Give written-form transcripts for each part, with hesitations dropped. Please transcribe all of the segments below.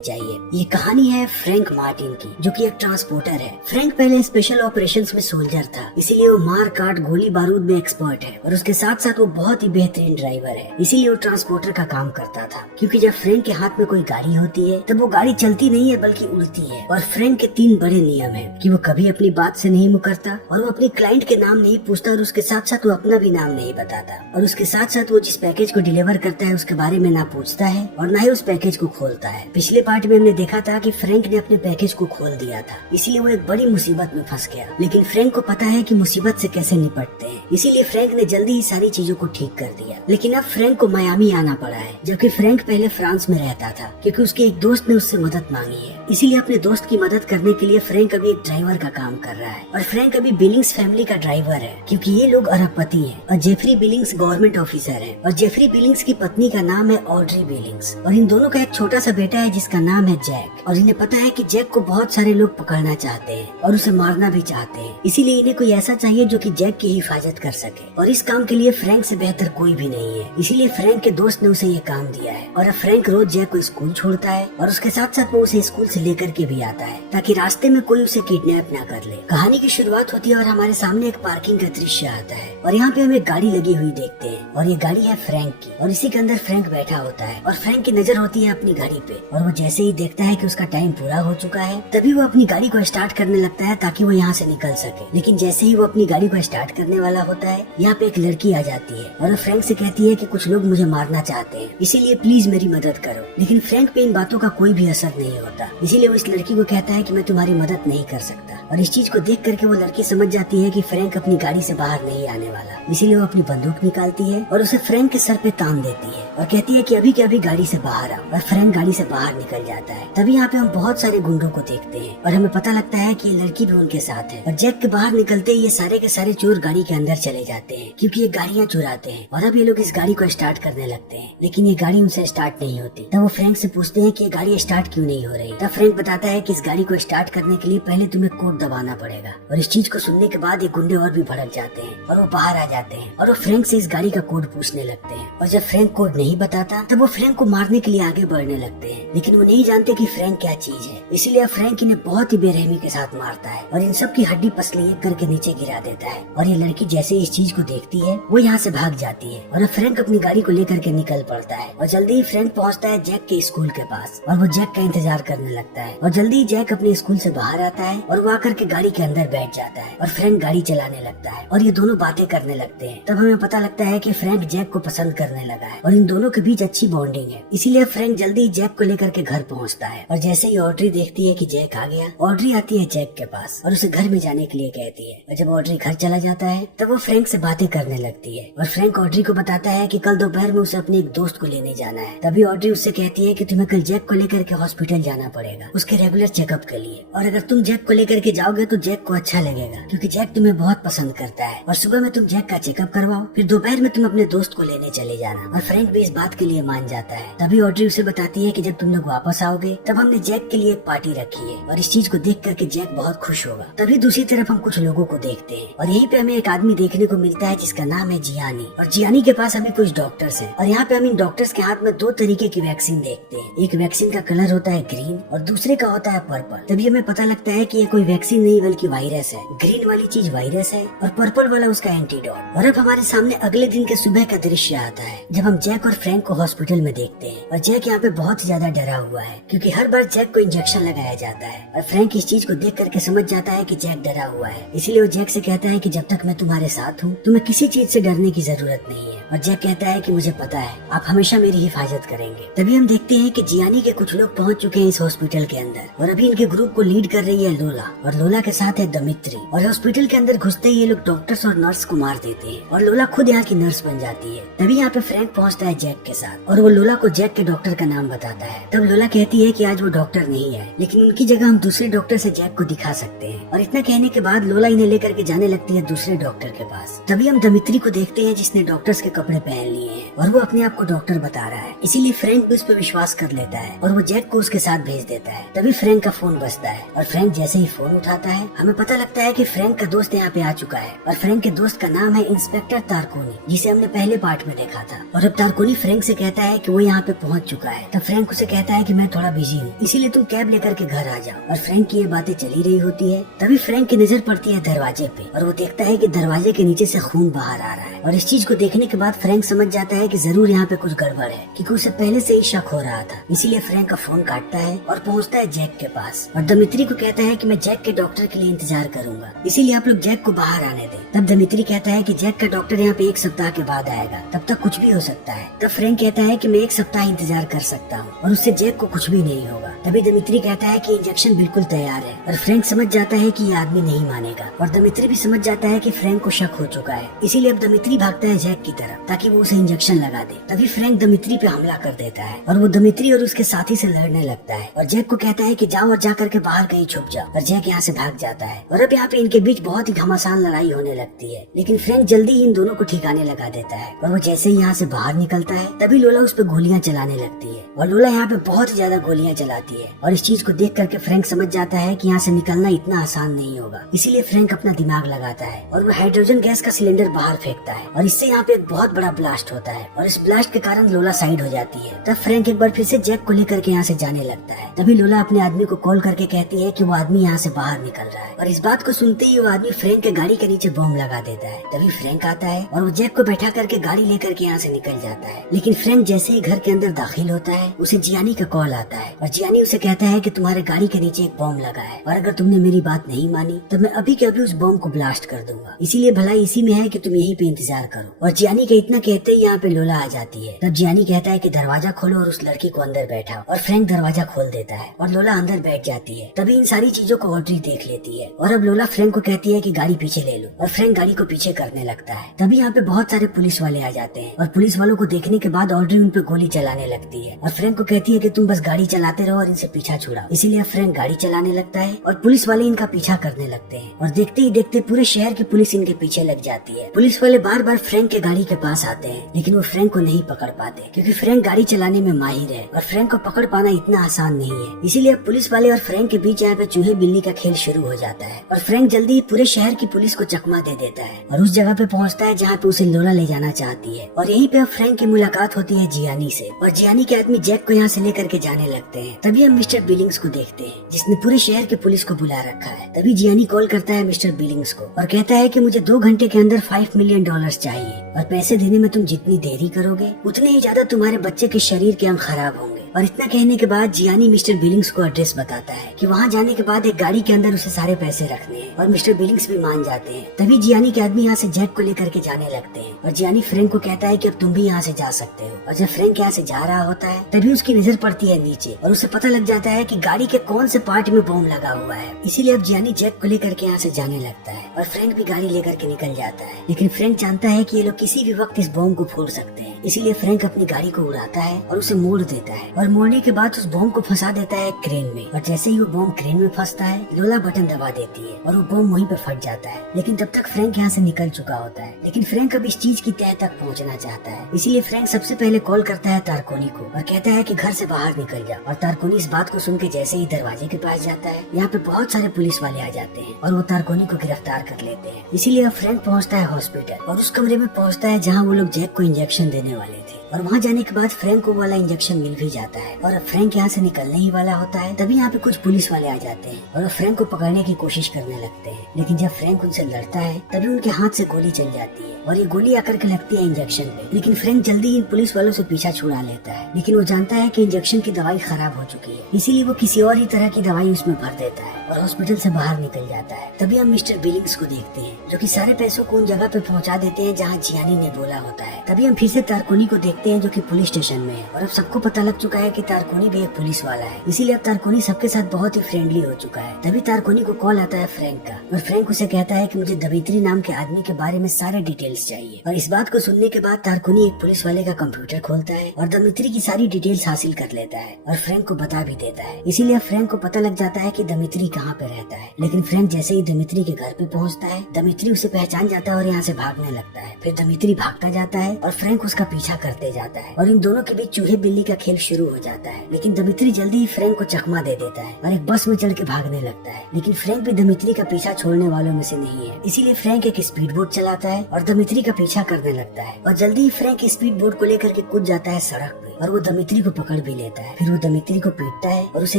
चाहिए। ये कहानी है फ्रैंक मार्टिन की, जो कि एक ट्रांसपोर्टर है। फ्रैंक पहले स्पेशल ऑपरेशंस में सोल्जर था, इसीलिए वो मार काट गोली बारूद में एक्सपर्ट है और उसके साथ साथ वो बहुत ही बेहतरीन ड्राइवर है। इसीलिए वो ट्रांसपोर्टर का काम करता था, क्योंकि जब फ्रैंक के हाथ में कोई गाड़ी होती है तब वो गाड़ी चलती नहीं है बल्कि उड़ती है। और फ्रैंक के 3 बड़े नियम है कि वो कभी अपनी बात से नहीं मुकरता और वो अपने क्लाइंट के नाम नहीं पूछता और उसके साथ साथ वो अपना भी नाम नहीं बताता और उसके साथ साथ वो जिस पैकेज को डिलीवर करता है उसके बारे में ना पूछता है और ना ही उस पैकेज को खोलता है। पिछले पार्ट में हमने देखा था कि फ्रैंक ने अपने पैकेज को खोल दिया था, इसीलिए वो एक बड़ी मुसीबत में फंस गया। लेकिन फ्रैंक को पता है कि मुसीबत से कैसे निपटते हैं, इसीलिए फ्रैंक ने जल्दी ही सारी चीजों को ठीक कर दिया। लेकिन अब फ्रैंक को मायामी आना पड़ा है, जबकि फ्रैंक पहले फ्रांस में रहता था, क्योंकि उसके एक दोस्त ने उससे मदद मांगी है। इसीलिए अपने दोस्त की मदद करने के लिए फ्रैंक अभी एक ड्राइवर का काम कर रहा है और फ्रैंक अभी बिलिंग्स फैमिली का ड्राइवर है, क्योंकि ये लोग अरबपति हैं और जेफरी बिलिंग्स गवर्नमेंट ऑफिसर है और जेफरी बिलिंग्स की पत्नी का नाम है ऑड्री बिलिंग्स और इन दोनों का एक छोटा सा बेटा है जिसका नाम है जैक। और इन्हें पता है कि जैक को बहुत सारे लोग पकड़ना चाहते हैं और उसे मारना भी चाहते हैं, इसीलिए इन्हें कोई ऐसा चाहिए जो कि जैक की हिफाजत कर सके और इस काम के लिए फ्रैंक से बेहतर कोई भी नहीं है। इसीलिए फ्रैंक के दोस्त ने उसे ये काम दिया है और अब फ्रैंक रोज जैक को स्कूल छोड़ता है और उसके साथ साथ वो उसे स्कूल से लेकर के भी आता है ताकि रास्ते में कोई उसे किडनैप ना कर ले। कहानी की शुरुआत होती है और हमारे सामने एक पार्किंग का दृश्य आता है और यहाँ पे हम एक गाड़ी लगी हुई देखते हैं और ये गाड़ी है फ्रैंक की और इसी के अंदर फ्रैंक बैठा होता है और फ्रैंक की नजर होती है अपनी गाड़ी पे और वो जैसे ही देखता है कि उसका टाइम पूरा हो चुका है तभी वो अपनी गाड़ी को स्टार्ट करने लगता है ताकि वो यहाँ से निकल सके। लेकिन जैसे ही वो अपनी गाड़ी को स्टार्ट करने वाला होता है यहाँ पे एक लड़की आ जाती है और वो फ्रैंक से कहती है कि कुछ लोग मुझे मारना चाहते हैं, इसीलिए प्लीज मेरी मदद करो। लेकिन फ्रैंक पे इन बातों का कोई भी असर नहीं होता, इसीलिए वो इस लड़की को कहता है कि मैं तुम्हारी मदद नहीं कर सकता। और इस चीज को देख करके वो लड़की समझ जाती है कि फ्रैंक अपनी गाड़ी से बाहर नहीं आने वाला, इसीलिए वो अपनी बंदूक निकालती है और उसे फ्रैंक के सर पे तान देती है और कहती है कि अभी के अभी गाड़ी से बाहर आओ। और फ्रैंक गाड़ी से बाहर निकल जाता है। तभी यहाँ पे हम बहुत सारे गुंडों को देखते हैं और हमें पता लगता है कि ये लड़की भी उनके साथ है। और जैक के बाहर निकलते ही ये सारे के सारे चोर गाड़ी के अंदर चले जाते हैं, क्योंकि ये गाड़ियाँ चुराते हैं। और अब ये लोग इस गाड़ी को स्टार्ट करने लगते हैं, लेकिन ये गाड़ी उनसे स्टार्ट नहीं होती। तब वो फ्रैंक से पूछते हैं कि ये गाड़ी स्टार्ट क्यों नहीं हो रही। तब फ्रैंक बताता है कि इस गाड़ी को स्टार्ट करने के लिए पहले तुम्हें कोड दबाना पड़ेगा। और इस चीज को सुनने के बाद ये गुंडे और भी भड़क जाते हैं और वो बाहर आ जाते हैं और वो फ्रैंक से इस गाड़ी का कोड पूछने लगते हैं। और जब फ्रैंक कोड नहीं बताता तब वो फ्रैंक को मारने के लिए आगे बढ़ने लगते हैं, लेकिन वो नहीं जानते कि फ्रैंक क्या चीज है। इसीलिए फ्रैंक इन्हें बहुत ही बेरहमी के साथ मारता है और इन सब की हड्डी पसली एक करके नीचे गिरा देता है। और ये लड़की जैसे इस चीज को देखती है वो यहाँ से भाग जाती है और फ्रैंक अपनी गाड़ी को लेकर के निकल पड़ता है। और जल्दी ही फ्रैंक पहुँचता है जैक के स्कूल के पास और वो जैक का इंतजार करने लगता है। और जल्दी ही जैक अपने स्कूल से बाहर आता है और वो आकर के गाड़ी के अंदर बैठ जाता है और फ्रैंक गाड़ी चलाने लगता है और ये दोनों बातें करने लगते हैं। तब हमें पता लगता है कि फ्रैंक जैक को पसंद करने लगा है और इन दोनों के बीच अच्छी बॉन्डिंग है। इसीलिए फ्रैंक जल्दी ही जैक को लेकर के घर पहुंचता है और जैसे ही ऑड्री देखती है कि जैक आ गया, ऑड्री आती है जैक के पास और उसे घर में जाने के लिए कहती है। और जब ऑड्री घर चला जाता है तब वो फ्रैंक से बातें करने लगती है और फ्रैंक ऑड्री को बताता है कि कल दोपहर में उसे अपने एक दोस्त को लेने जाना है। तभी ऑड्री उससे कहती है कि तुम्हें कल जैक को लेकर के हॉस्पिटल जाना पड़ेगा उसके रेगुलर चेकअप के लिए, और अगर तुम जैक को लेकर के जाओगे तो जैक को अच्छा लगेगा, क्योंकि जैक तुम्हें बहुत पसंद करता है। और सुबह में तुम जैक का चेकअप करवाओ, फिर दोपहर में तुम अपने दोस्त को लेने चले जाना। और फ्रैंक भी इस बात के लिए मान जाता है। तभी ऑड्री उसे बताती है कि जब तुम लोग वापस आओगे तब हमने जैक के लिए एक पार्टी रखी है और इस चीज को देख करके जैक बहुत खुश होगा। तभी दूसरी तरफ हम कुछ लोगों को देखते हैं और यहीं पे हमें एक आदमी देखने को मिलता है जिसका नाम है जियानी। और जियानी के पास हमें कुछ डॉक्टर्स हैं और यहाँ पे हम इन डॉक्टर्स के हाथ में 2 तरीके की वैक्सीन देखते हैं। एक वैक्सीन का कलर होता है ग्रीन और दूसरे का होता है पर्पल। तभी हमें पता लगता है कि ये कोई वैक्सीन नहीं बल्कि वायरस है। ग्रीन वाली चीज वायरस है और पर्पल वाला उसका एंटीडोट। और अब हमारे सामने अगले दिन के सुबह का दृश्य आता है जब हम जैक और फ्रैंक को हॉस्पिटल में देखते हैं और जैक यहाँ पे बहुत ज्यादा डरा हुआ है, क्योंकि हर बार जैक को इंजेक्शन लगाया जाता है। और फ्रैंक इस चीज को देख करके समझ जाता है कि जैक डरा हुआ है, इसीलिए वो जैक से कहता है कि जब तक मैं तुम्हारे साथ हूँ तुम्हें किसी चीज से डरने की जरूरत नहीं है। और जैक कहता है कि मुझे पता है आप हमेशा मेरी हिफाजत करेंगे। तभी हम देखते हैं कि जियानी के कुछ लोग पहुंच चुके हैं इस हॉस्पिटल के अंदर और अभी इनके ग्रुप को लीड कर रही है लोला और लोला के साथ है दमित्री। और हॉस्पिटल के अंदर घुसते ही ये लोग डॉक्टर्स और नर्स को मार देते हैं और लोला खुद यहाँ की नर्स बन जाती है। तभी यहाँ पे फ्रैंक पहुँचता है जैक के साथ और वो लोला को जैक के डॉक्टर का नाम बताता है। तब लोला कहती है कि आज वो डॉक्टर नहीं है, लेकिन उनकी जगह हम दूसरे डॉक्टर से जैक को दिखा सकते हैं। और इतना कहने के बाद लोला इन्हें लेकर के जाने लगती है दूसरे डॉक्टर के पास। तभी हम दमित्री को देखते हैं जिसने डॉक्टर्स के कपड़े पहन लिए हैं और वो अपने आप को डॉक्टर बता रहा है। इसीलिए फ्रैंक भी उस पर विश्वास कर लेता है और वो जैक को उसके साथ भेज देता है। तभी फ्रैंक का फोन बजता है और फ्रैंक जैसे ही फोन उठाता है हमें पता लगता है कि फ्रैंक का दोस्त यहाँ पे आ चुका है और फ्रैंक के दोस्त का नाम है इंस्पेक्टर तारकोनी, जिसे हमने पहले पार्ट में देखा था। और अब तारकोनी फ्रैंक से कहता है कि वो यहाँ पे पहुँच चुका है। तब फ्रैंक उसे कहता है कि मैं थोड़ा बिजी हूँ, इसीलिए तुम कैब लेकर के घर आ जाओ। और फ्रैंक की ये बातें चली रही होती है। तभी फ्रैंक की नजर पड़ती है दरवाजे पे और वो देखता है कि दरवाजे के नीचे से खून बाहर आ रहा है। और इस चीज को देखने के बाद फ्रैंक समझ जाता है कि जरूर यहाँ पे कुछ गड़बड़ है, क्योंकि उसे पहले से ही शक हो रहा था। इसीलिए फ्रैंक का फोन काटता है और पहुँचता है जैक के पास और दमित्री को कहता है कि मैं जैक के डॉक्टर के लिए इंतजार करूंगा, इसीलिए आप लोग जैक को बाहर आने दें। तब दमित्री कहता है कि जैक का डॉक्टर यहाँ पे 1 सप्ताह के बाद आएगा, तब तक कुछ भी हो सकता है। तब फ्रैंक कहता है कि मैं 1 सप्ताह इंतजार कर सकता हूँ और उससे जैक को कुछ भी नहीं होगा। तभी दमित्री कहता है कि इंजेक्शन बिल्कुल तैयार है और फ्रैंक समझ जाता है कि ये आदमी नहीं मानेगा और दमित्री भी समझ जाता है कि फ्रैंक को शक हो चुका है। इसीलिए अब दमित्री भागता है जैक की तरफ ताकि वो उसे इंजेक्शन लगा दे। तभी फ्रैंक दमित्री पे हमला कर देता है और वो दमित्री और उसके साथी से लड़ने लगता है और जैक को कहता है कि जाओ और जा करके बाहर कहीं छुप जाओ। और जैक यहाँ से भाग जाता है और अब यहाँ पे इनके बीच बहुत ही घमासान लड़ाई होने लगती है। लेकिन फ्रैंक जल्दी ही इन दोनों को ठिकाने लगा देता है और वो जैसे ही यहाँ से बाहर निकलता है तभी लोला उस पर गोलियां चलाने लगती है और लोला यहाँ पे बहुत ज्यादा गोलियां चलाती है। और इस चीज को देख करके फ्रैंक समझ जाता है कि यहाँ से निकलना इतना आसान नहीं होगा। इसीलिए फ्रैंक अपना दिमाग लगाता है और वो हाइड्रोजन गैस का सिलेंडर बाहर फेंकता है और इससे यहाँ पे एक बहुत बड़ा ब्लास्ट होता है और इस ब्लास्ट के कारण लोला साइड हो जाती है। तब फ्रैंक एक बार फिर से जैक को लेकर के यहाँ से जाने लगता है। तभी लोला अपने आदमी को कॉल करके कहती है कि वो आदमी यहाँ से बाहर निकल रहा है और इस बात को सुनते ही वो आदमी फ्रैंक के गाड़ी के नीचे बॉम्ब लगा देता है। तभी फ्रैंक आता है और वो जैक को बैठा करके गाड़ी लेकर के यहाँ से निकल जाता है। लेकिन फ्रैंक जैसे ही घर के अंदर दाखिल होता है उसे जियानी का कॉल आता है और जियानी उसे कहता है कि तुम्हारे गाड़ी के नीचे एक बॉम्ब लगा है और अगर तुमने मेरी बात नहीं मानी तो मैं अभी के अभी उस बॉम्ब को ब्लास्ट कर दूंगा, इसीलिए भलाई इसी में है कि तुम यहीं पे इंतजार करो। और जियानी के इतना कहते ही यहाँ पे लोला आ जाती है। तब जियानी कहता है कि दरवाजा खोलो और उस लड़की को अंदर बैठाओ और फ्रैंक दरवाजा खोल देता है और लोला अंदर बैठ जाती है। तभी इन सारी चीजों को ऑड्री देख लेती है और अब लोला फ्रैंक को कहती है कि गाड़ी पीछे ले लो और फ्रैंक गाड़ी को पीछे करने लगता है। तभी यहाँ पे बहुत सारे पुलिस वाले आ जाते हैं और पुलिस वालों को देखने के बाद ऑड्री उन पे गोली चलाने लगती है और फ्रैंक को कहती है कि तुम बस गाड़ी चलाते रहो और इनसे पीछा छुड़ाओ। इसीलिए फ्रैंक गाड़ी चलाने लगता है और पुलिस वाले इनका पीछा करने लगते हैं और देखते ही देखते पूरे शहर की पुलिस इनके पीछे लग जाती है। पुलिस वाले बार बार फ्रैंक के गाड़ी के पास आते हैं लेकिन वो फ्रैंक को नहीं पकड़ पाते क्योंकि फ्रैंक गाड़ी चलाने में माहिर है और फ्रैंक को पकड़ पाना इतना आसान नहीं है। इसीलिए अब पुलिस वाले और फ्रैंक के बीच यहाँ पे चूहे बिल्ली का खेल शुरू हो जाता है और फ्रैंक जल्दी ही पूरे शहर की पुलिस को चकमा दे देता है और उस जगह पे पहुँचता है जहाँ पे उसे लोला ले जाना चाहती है। और यहीं पे अब फ्रैंक की मुलाकात होती है जियानी से और जियानी के आदमी जैक को यहाँ से लेकर के जाने लगते हैं। तभी हम मिस्टर बिलिंग्स को देखते हैं जिसने पूरे शहर के पुलिस को बुला रखा है। तभी जियानी कॉल करता है मिस्टर बिलिंग्स को और कहता है कि मुझे 2 घंटे के अंदर $5 मिलियन चाहिए और पैसे देने में तुम जितनी देरी करोगे उतने ही ज्यादा तुम्हारे बच्चे के शरीर के अंग खराब होंगे। और इतना कहने के बाद जियानी मिस्टर बिलिंग्स को एड्रेस बताता है कि वहाँ जाने के बाद एक गाड़ी के अंदर उसे सारे पैसे रखने हैं और मिस्टर बिलिंग्स भी मान जाते हैं। तभी जियानी के आदमी यहाँ से जैक को लेकर के जाने लगते हैं और जियानी फ्रैंक को कहता है कि अब तुम भी यहाँ से जा सकते हो। और जब फ्रैंक यहाँ से जा रहा होता है तभी उसकी नजर पड़ती है नीचे और उसे पता लग जाता है कि गाड़ी के कौन से पार्ट में बॉम्ब लगा हुआ है। इसीलिए अब जियानी जैक को लेकर के यहाँ से जाने लगता है और फ्रैंक भी गाड़ी लेकर के निकल जाता है। लेकिन फ्रैंक जानता है कि ये लोग किसी भी वक्त इस बॉम्ब को फोड़ सकते हैं, इसीलिए फ्रैंक अपनी गाड़ी को उड़ाता है और उसे मोड़ देता है और मोड़ने के बाद उस बॉम्ब को फंसा देता है क्रेन में। और जैसे ही वो बॉम्ब क्रेन में फंसता है लोला बटन दबा देती है और वो बॉम्ब वहीं पे फट जाता है। लेकिन तब तक फ्रैंक यहाँ से निकल चुका होता है। लेकिन फ्रैंक अब इस चीज की तह तक पहुँचना चाहता है, इसीलिए फ्रैंक सबसे पहले कॉल करता है तारकोनी को और कहता है कि घर से बाहर निकल जा। और तारकोनी इस बात को सुन के जैसे ही दरवाजे के पास जाता है यहाँ पे बहुत सारे पुलिस वाले आ जाते हैं और वो तारकोनी को गिरफ्तार कर लेते हैं। इसीलिए अब फ्रैंक पहुँचता है हॉस्पिटल और उस कमरे में पहुँचता है जहाँ वो लोग जैक को इंजेक्शन देने वाले थे। और वहाँ जाने के बाद फ्रैंक को वाला इंजेक्शन मिल भी जाता है और अब फ्रैंक यहाँ से निकलने ही वाला होता है। तभी यहाँ पे कुछ पुलिस वाले आ जाते हैं और फ्रैंक को पकड़ने की कोशिश करने लगते हैं। लेकिन जब फ्रैंक उनसे लड़ता है तभी उनके हाथ से गोली चल जाती है और ये गोली आकर के लगती है इंजेक्शन पे। लेकिन फ्रैंक जल्दी इन पुलिस वालों से पीछा छुड़ा लेता है। लेकिन वो जानता है कि इंजेक्शन की दवाई खराब हो चुकी है, इसीलिए वो किसी और ही तरह की दवाई उसमें भर देता है और हॉस्पिटल से बाहर निकल जाता है। तभी हम मिस्टर बिलिंग्स को देखते हैं जो कि सारे पैसों को उन जगह पे पहुंचा देते हैं जहां जियानी ने बोला होता है। तभी हम फिर से तारकोनी को देखते हैं जो कि पुलिस स्टेशन में है और अब सबको पता लग चुका है कि तारकोनी भी एक पुलिस वाला है, इसीलिए अब तारकोनी सबके साथ बहुत ही फ्रेंडली हो चुका है। तभी तारकोनी को कॉल आता है फ्रैंक का और फ्रैंक उसे कहता है कि मुझे दमित्री नाम के आदमी के बारे में सारे डिटेल्स डिटेल्स चाहिए। और इस बात को सुनने के बाद तारकोनी एक पुलिस वाले का कंप्यूटर खोलता है और दमित्री की सारी डिटेल्स हासिल कर लेता है और फ्रैंक को बता भी देता है। इसीलिए फ्रैंक को पता लग जाता है कि दमित्री कहाँ पे रहता है। लेकिन फ्रैंक जैसे ही दमित्री के घर पे पहुँचता है, दमित्री उसे पहचान जाता है और यहाँ से भागने लगता है। फिर दमित्री भागता जाता है और फ्रैंक उसका पीछा करते जाता है और इन दोनों के बीच चूहे बिल्ली का खेल शुरू हो जाता है। लेकिन दमित्री जल्दी ही फ्रैंक को चकमा दे देता है और एक बस में चढ़ के भागने लगता है। लेकिन फ्रैंक भी दमित्री का पीछा छोड़ने वालों में से नहीं है। इसीलिए फ्रैंक एक स्पीड बोट चलाता है और दमित्री का पीछा करने लगता है और जल्दी ही फ्रैंक स्पीड बोट को लेकर के कूद जाता है सड़क पे और वो दमित्री को पकड़ भी लेता है। फिर वो दमित्री को पीटता है और उसे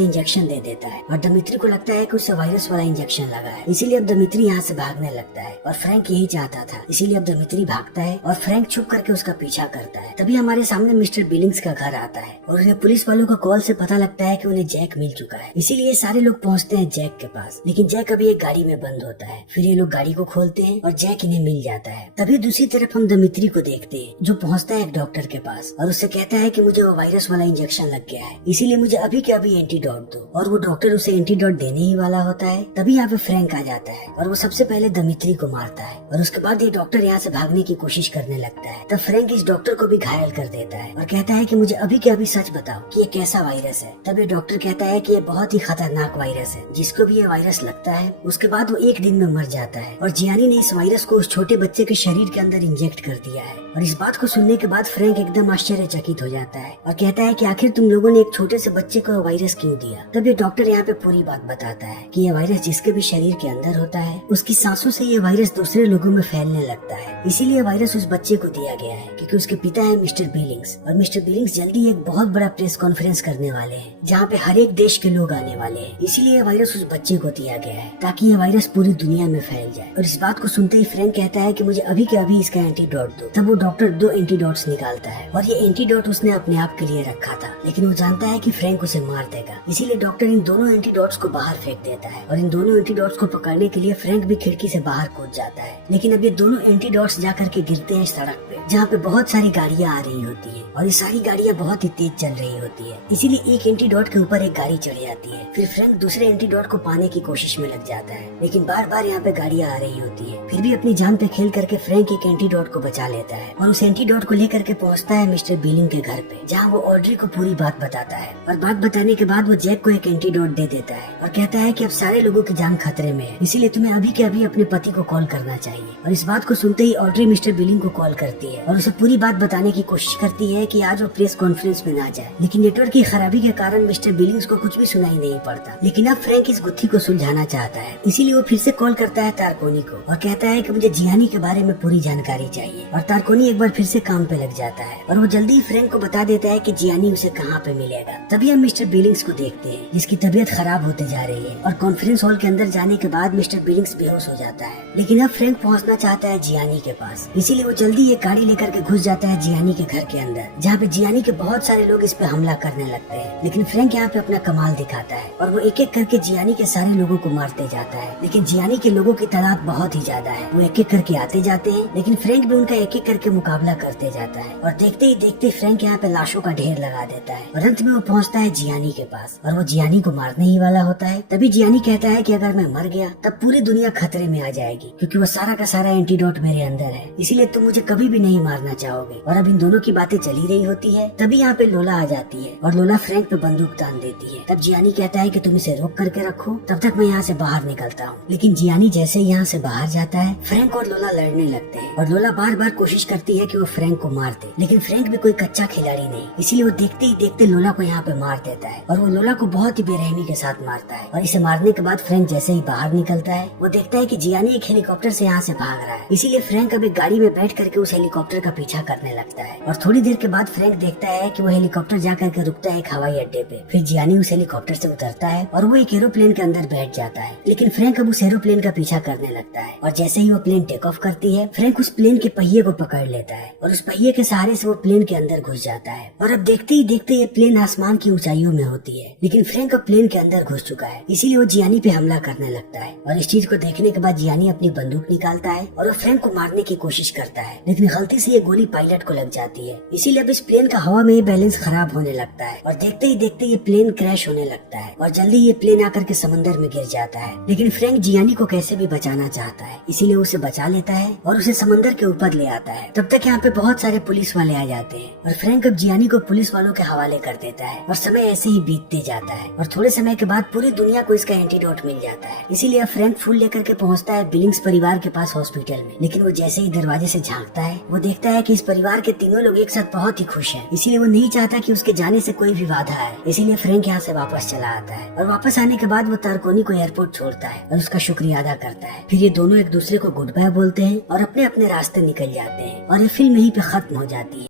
इंजेक्शन दे देता है और दमित्री को लगता है कि उसे वायरस वाला इंजेक्शन लगा है। इसीलिए अब दमित्री यहाँ से भागने लगता है और फ्रैंक यही चाहता था। इसीलिए अब दमित्री भागता है और फ्रैंक छुप करके उसका पीछा करता है। तभी हमारे सामने मिस्टर बिलिंग्स का घर आता है और उन्हें पुलिस वालों का कॉल से पता लगता है कि उन्हें जैक मिल चुका है। इसीलिए सारे लोग पहुँचते हैं जैक के पास। लेकिन जैक अभी एक गाड़ी में बंद होता है। फिर ये लोग गाड़ी को खोलते हैं और जैक इन्हें मिल जाता है। तभी दूसरी तरफ हम दमित्री को देखते हैं जो पहुँचता है एक डॉक्टर के पास और उससे कहता है कि मुझे वो वायरस वाला इंजेक्शन लग गया है, इसीलिए मुझे अभी के अभी एंटीडोट दो। और वो डॉक्टर उसे एंटीडोट देने ही वाला होता है। तभी यहाँ पे फ्रैंक आ जाता है और वो सबसे पहले दमित्री को मारता है और उसके बाद ये डॉक्टर यहाँ से भागने की कोशिश करने लगता है। तब फ्रैंक इस डॉक्टर को भी घायल कर देता है और कहता है कि मुझे अभी के अभी सच बताओ कि ये कैसा वायरस है। तब ये डॉक्टर कहता है कि ये बहुत ही खतरनाक वायरस है, जिसको भी ये वायरस लगता है उसके बाद वो एक दिन में मर जाता है। और जियानी ने इस वायरस को उस छोटे बच्चे के शरीर के अंदर इंजेक्ट कर दिया है। और इस बात को सुनने के बाद फ्रैंक एकदम आश्चर्यचकित हो जाता है और कहता है कि आखिर तुम लोगों ने एक छोटे से बच्चे को वायरस क्यों दिया। तब ये डॉक्टर यहाँ पे पूरी बात बताता है कि ये वायरस जिसके भी शरीर के अंदर होता है उसकी सांसों से ये वायरस दूसरे लोगों में फैलने लगता है। इसीलिए वायरस उस बच्चे को दिया गया है क्योंकि उसके पिता है मिस्टर बिलिंग्स और मिस्टर बिलिंग्स जल्दी एक बहुत बड़ा प्रेस कॉन्फ्रेंस करने वाले हैं जहाँ पे हर एक देश के लोग आने वाले हैं। इसीलिए वायरस उस बच्चे को दिया गया है ताकि ये वायरस पूरी दुनिया में फैल जाए। और इस बात को सुनते ही फ्रैंक कहता है कि मुझे अभी के अभी इसका एंटीडोट दो। तब वो डॉक्टर 2 एंटीडोट्स निकालता है और ये एंटीडोट उसने अपने आप के लिए रखा था, लेकिन वो जानता है कि फ्रैंक उसे मार देगा। इसीलिए डॉक्टर इन दोनों एंटीडोट्स को बाहर फेंक देता है और इन दोनों एंटीडोट्स को पकड़ने के लिए फ्रैंक भी खिड़की से बाहर कूद जाता है। लेकिन अब ये दोनों एंटीडोट्स जाकर के गिरते हैं सड़क पे जहाँ पे बहुत सारी गाड़ियाँ आ रही होती है और ये सारी गाड़ियाँ बहुत ही तेज चल रही होती है। इसीलिए एक एंटीडोट के ऊपर एक गाड़ी चढ़ जाती है। फिर फ्रैंक दूसरे एंटीडोट को पाने की कोशिश में लग जाता है, लेकिन बार बार यहाँ पे गाड़ियाँ आ रही होती है। फिर भी अपनी जान पे खेल करके फ्रैंक एक एंटीडोट को बचा लेता है और उस एंटीडोट को लेकर के पहुँचता है मिस्टर बिलिंग के घर पे, जहाँ वो ऑड्री को पूरी बात बताता है। और बात बताने के बाद वो जैक को एक एंटीडोट दे देता है और कहता है कि अब सारे लोगों की जान खतरे में है, इसीलिए तुम्हें अभी के अभी अपने पति को कॉल करना चाहिए। और इस बात को सुनते ही ऑड्री मिस्टर बिलिंग को कॉल करती है और उसे पूरी बात बताने की कोशिश करती है कि आज वो प्रेस कॉन्फ्रेंस में ना जाए। लेकिन नेटवर्क की खराबी के कारण मिस्टर बिलिंग्स को कुछ भी सुनाई नहीं पड़ता। लेकिन अब फ्रैंक इस गुत्थी को सुलझाना चाहता है, इसीलिए वो फिर से कॉल करता है तारकोनी को और कहता है कि मुझे जियानी के बारे में पूरी जानकारी चाहिए। और तारकोनी एक बार फिर से काम पे लग जाता है और वो जल्दी ही फ्रैंक को बता देता है कि जियानी उसे कहाँ पे मिलेगा। तभी हम मिस्टर बिलिंग्स को देखते हैं जिसकी तबीयत खराब होते जा रही है और कॉन्फ्रेंस हॉल के अंदर जाने के बाद मिस्टर बिलिंग्स बेहोश हो जाता है। लेकिन अब फ्रैंक पहुँचना चाहता है जियानी के पास, इसीलिए वो जल्दी एक गाड़ी लेकर के घुस जाता है जियानी के घर के अंदर, जहाँ पे जियानी के बहुत सारे लोग इस पे हमला करने लगते हैं। लेकिन फ्रैंक यहाँ पे अपना कमाल दिखाता है और वो एक एक करके जियानी के सारे लोगों को मारते जाता है। लेकिन जियानी के लोगों की तादाद बहुत ही ज्यादा है, वो एक एक करके आते जाते हैं, लेकिन फ्रैंक भी उनका एक एक करके मुकाबला करते जाता है और देखते ही देखते फ्रैंक यहाँ पे लाशों का ढेर लगा देता है और अंत में वो पहुँचता है जियानी के पास और वो जियानी को मारने ही वाला होता है। तभी जियानी कहता है कि अगर मैं मर गया तब पूरी दुनिया खतरे में आ जाएगी क्योंकि वो सारा का सारा एंटीडोट मेरे अंदर है, इसीलिए तुम मुझे कभी भी नहीं मारना चाहोगे। और अब इन दोनों की बातें चली रही होती है, तभी यहाँ पे लोला आ जाती है और लोला फ्रैंक पे बंदूक तान देती है। तब जियानी कहता है कि तुम इसे रोक करके रखो, तब तक मैं यहाँ से बाहर निकलता हूँ। लेकिन जियानी जैसे ही यहाँ से बाहर जाता है, फ्रैंक और लोला लड़ने लगते हैं और लोला बार बार कोशिश करती है कि वो फ्रैंक को मार दे, लेकिन फ्रैंक भी कोई कच्चा खिलाड़ी नहीं, इसीलिए वो देखते ही देखते लोला को यहाँ पे मार देता है और वो लोला को बहुत ही बेरहमी के साथ मारता है। और इसे मारने के बाद फ्रैंक जैसे ही बाहर निकलता है, वो देखता है कि जियानी एक हेलीकॉप्टर से यहाँ से भाग रहा है, इसीलिए फ्रैंक अब एक गाड़ी में बैठ करके उस हेलीकॉप्टर का पीछा करने लगता है। और थोड़ी देर के बाद फ्रैंक देखता है कि वो हेलीकॉप्टर जा करके रुकता है एक हवाई अड्डे पे। फिर जियानी उस हेलीकॉप्टर से उतरता है और वो एक एरोप्लेन के अंदर बैठ जाता है, लेकिन फ्रैंक अब उस एरोप्लेन का पीछा करने लगता है और जैसे ही वो प्लेन टेक ऑफ करती है, फ्रैंक उस प्लेन के पहिए को पकड़ लेता है और उस पहिए के सहारे से वो प्लेन के अंदर घुस जाता जाता है और अब देखते ही देखते ये प्लेन आसमान की ऊंचाइयों में होती है। लेकिन फ्रैंक अब प्लेन के अंदर घुस चुका है, इसीलिए वो जियानी पे हमला करने लगता है और इस चीज को देखने के बाद जियानी अपनी बंदूक निकालता है और वो फ्रैंक को मारने की कोशिश करता है, लेकिन गलती से ये गोली पायलट को लग जाती है। इसीलिए अब इस प्लेन का हवा में बैलेंस खराब होने लगता है और देखते ही देखते ये प्लेन क्रैश होने लगता है और जल्दी ये प्लेन आकर के समंदर में गिर जाता है। लेकिन फ्रैंक जियानी को कैसे भी बचाना चाहता है, इसीलिए उसे बचा लेता है और उसे समंदर के ऊपर ले आता है। तब तक यहाँ पे बहुत सारे पुलिस वाले आ जाते हैं और फ्रैंक अब जियानी को पुलिस वालों के हवाले कर देता है और समय ऐसे ही बीतते जाता है और थोड़े समय के बाद पूरी दुनिया को इसका एंटीडोट मिल जाता है। इसीलिए अब फ्रैंक फूल लेकर के पहुँचता है बिलिंग्स परिवार के पास हॉस्पिटल में, लेकिन वो जैसे ही दरवाजे से झांकता है वो देखता है कि इस परिवार के तीनों लोग एक साथ बहुत ही खुश हैं। इसीलिए वो नहीं चाहता कि उसके जाने से कोई भी बाधा आए, इसीलिए फ्रैंक यहाँ से वापस चला आता है और वापस आने के बाद वो तारकोनी को एयरपोर्ट छोड़ता है और उसका शुक्रिया अदा करता है। फिर ये दोनों एक दूसरे को गुड बाय बोलते हैं और अपने अपने रास्ते निकल जाते हैं और ये फिल्म यहीं पे खत्म हो जाती है।